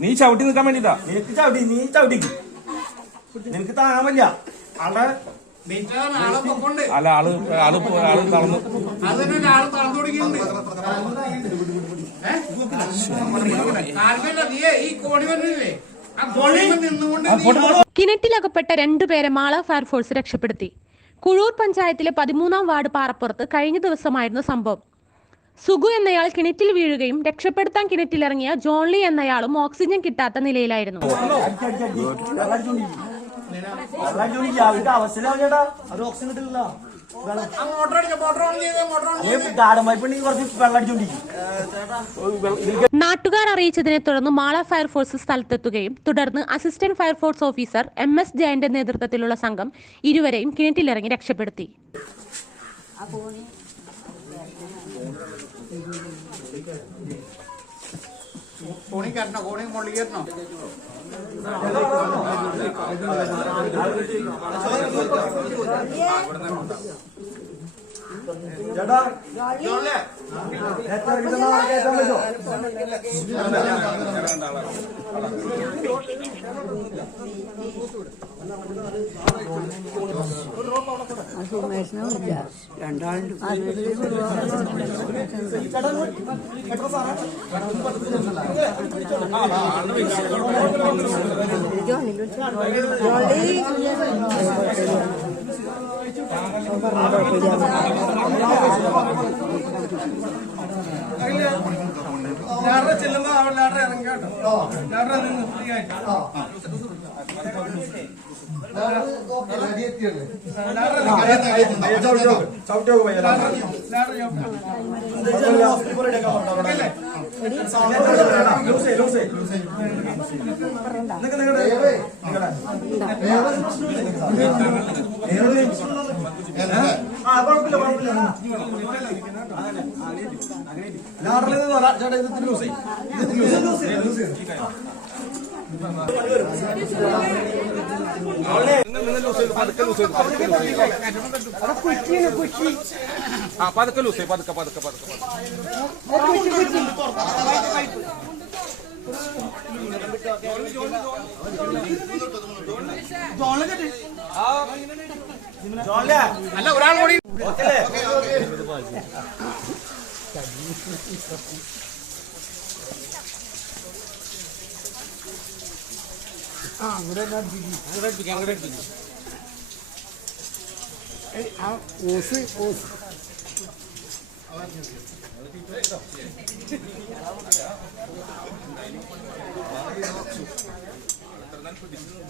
നീ ചവിട്ടി നിൽക്കാൻ വേണ്ടിട്ടാ നിനക്ക് ചവിട്ടി നീ ചവിട്ടിക്ക് നിനക്ക് താങ്ങാമല്ല പൊക്കൊണ്ട് അല്ല ആൾ ആൾ ആൾ തളർന്നു. കിണറ്റിലകപ്പെട്ട രണ്ടുപേരെ മാള ഫയർഫോഴ്സ് രക്ഷപ്പെടുത്തി. കുഴൂർ പഞ്ചായത്തിലെ പതിമൂന്നാം വാർഡ് പാറപ്പുറത്ത് കഴിഞ്ഞ ദിവസമായിരുന്നു സംഭവം സുഗു എന്നയാൾ കിണറ്റിൽ വീഴുകയും രക്ഷപ്പെടുത്താൻ കിണറ്റിലിറങ്ങിയ ജോൺലി എന്നയാളും ഓക്സിജൻ കിട്ടാത്ത നിലയിലായിരുന്നു അവർക്ക് നാട്ടുകാർ അറിയിച്ചതിനെ തുടർന്ന് മാള ഫയർഫോഴ്സ് സ്ഥലത്തെത്തുകയും തുടർന്ന് assistant fire force officer M S ജയന്റെ നേതൃത്വത്തിലുള്ള സംഘം ഇരുവരെയും കിണറ്റിലിറങ്ങി രക്ഷപ്പെടുത്തി. കോണി. കയറണോ കോണി മുകളിൽ കയറണോ ചേട്ടാ എത്ര കിട്ടുന്ന കയറ്റാൻ പറ്റുമോ സുമേഷിനുമില്ല രണ്ടാളുണ്ട് ചെല്ലുമ്പോ അവിടെ ലാഡർ ഇറങ്ങി കേട്ടോ ലാഡർ നിന്ന് ഫ്രീ ആയിട്ട് പയ്യ ലാഡർ ലൂസേ പതുക്കെ ലൂസ് പതുക്കെ പതുക്കെ പതുക്കെ പതുക്കെ അല്ല ഒരാൾ കൂടി ഓക്കല്ലേ ഓസ് ഓസ് kan tuh di sini.